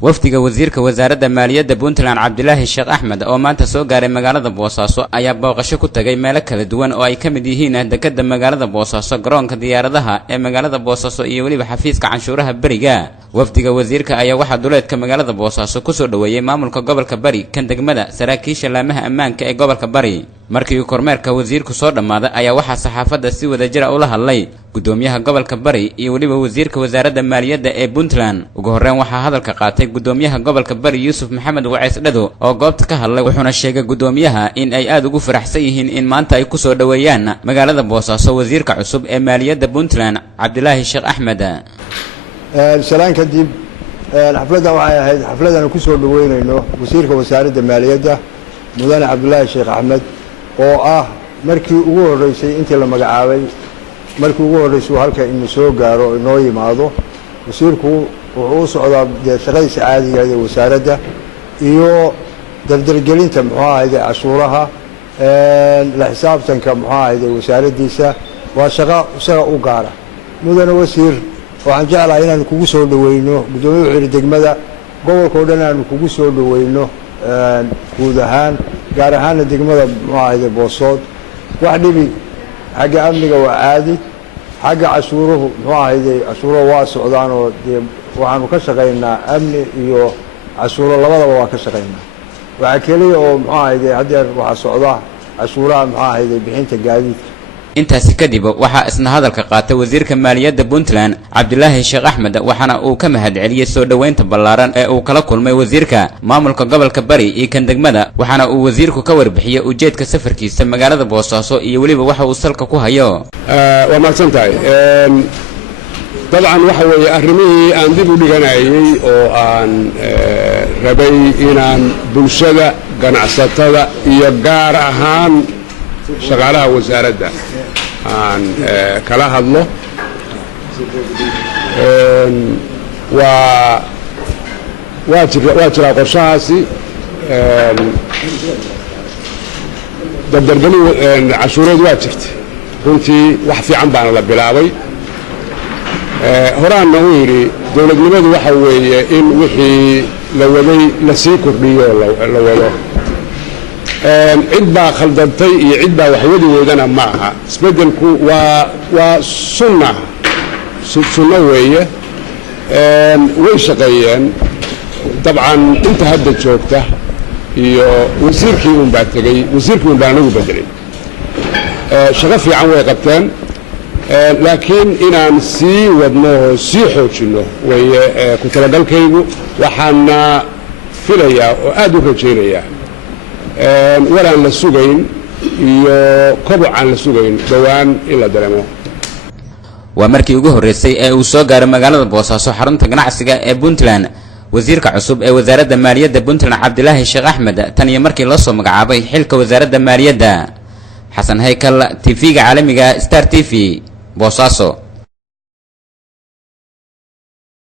wafdiga wasiirka wasaaradda maaliyadda Puntland Cabdilaahi Sheekh Axmed oo maanta soo gaaray magaalada Boosaaso ayaa booqasho ku tagay meelo kala duwan oo ay ka mid yihiin dekedda magaalada Boosaaso, garoonka diyaaradaha ee magaalada Boosaaso iyo waliba xafiiska canshuuraha bariga. wafdiga wasiirka ayaa waxa duleedka magaalada Boosaaso ku soo dhaweeyay maamulka gobolka Bari kan degmada saraakiisha laamaha ammaanka ee gobolka Bari. markii uu kormeerka wasiirku soo dhamaaday ayaa waxa saxaafadda si wadajir ah ula hadlay gudoomiyaha gobolka Bari iyo waliba wasiirka wasaaradda maaliyadda ee Puntland. ugu horreyn waxa hadalka qaatay gudoomiyaha gobolka Bari Yuusuf Maxamed Waceys Dhado oo goobta ka hadlay, wuxuuna sheegay gudoomiyaha in ay aad ugu faraxsan yihiin in maanta ay ku soo dhaweeyaan magaalada Boosaaso wasiirka cusub ee maaliyadda Puntland Cabdilaahi Sheekh Axmed. salaan kadib xafladdan waxay ahayd xafladan ku soo dhaweynayno wasiirka wasaaradda maaliyadda mudane Cabdilaahi Sheekh Axmed oo ah markii ugu horeysay intii la magacaabay markii ugu horeysay halka inuu soo gaaro inoo yimaado. wasiirku wuxuu u socdaa shaqadiisa caadiga ah ee wasaaradda iyo dardargelinta cashuuraha la xisaabtanka wasaaraddiisa. waa shaqo isaga u gaara. mudane wasiir waxaan jeclahay inaan kugu soo dhaweyno gudoomiyaha wasiirka degmada gobolka oo dhan aan kugu soo dhaweyno guud ahaan gaar ahaan degmada Boosood. wax dhibi xagga amniga waa caadi, xagga cashuuruhu cashuuro waa socdaan oo waxaanu ka shaqeynaa amni iyo cashuuro labadaba waa ka shaqeynaa. waxa kaliya oo haddeer waxa socda cashuuraha bixinta gaadiidka. intaasi kadib waxa isna hadalka qaatay wasiirka maaliyadda Puntland Cabdilaahi Sheekh Axmed, waxaana uu ka mahadceliyay soo dhaweynta ballaaran ee uu kala kulmay wasiirka maamulka gobolka Bari iyo kan degmada, waxaana uu wasiirku ka warbixiyay ujeedka safarkiisa magaalada Boosaaso iyo waliba waxa uu salka ku hayo. waa mahadsantahay. dabcan waxa weeye arrimihii aan dib u dhiganayay oo aan rabay inaan bulshada ganacsatada iyo gaar ahaan shaqaalaha wasaaradda aan kala hadlo. waa jira qorshahaasi dardargelin cashuureed waa jirta. runtii wax fiican baana la bilaabay. horaanna uu yidhi dowladnimadu waxa weeye in wixii la waday la sii kordhiyo la wado. cid baa khaldantay iyo cid baa waxwadi weydana ma aha. isbeddelku waa sunno weeye. way shaqeeyeen dabcan inta hadda joogta iyo wasiirkii uun baa tegey, wasiirkii uun baan anagu bedelay. shaqo fiican way qabteen, laakiin inaan sii wadno oo sii xoojinno weeye ku talagalkaygu. waxaana filayaa oo aad u rajaynayaa walaan la sugayn iyo kobocaan la sugayn dhowaan in la dareemo. waa markii ugu horeysay ee uu soo gaaray magaalada Boosaaso xarunta ganacsiga ee Puntland wasiirka cusub ee wasaaradda maaliyadda Puntland Cabdilaahi Sheekh Axmed tan iyo markii la soo magacaabay xilka wasaaradda maaliyadda. xasan haykal TV-ga caalamiga Star TV Boosaaso.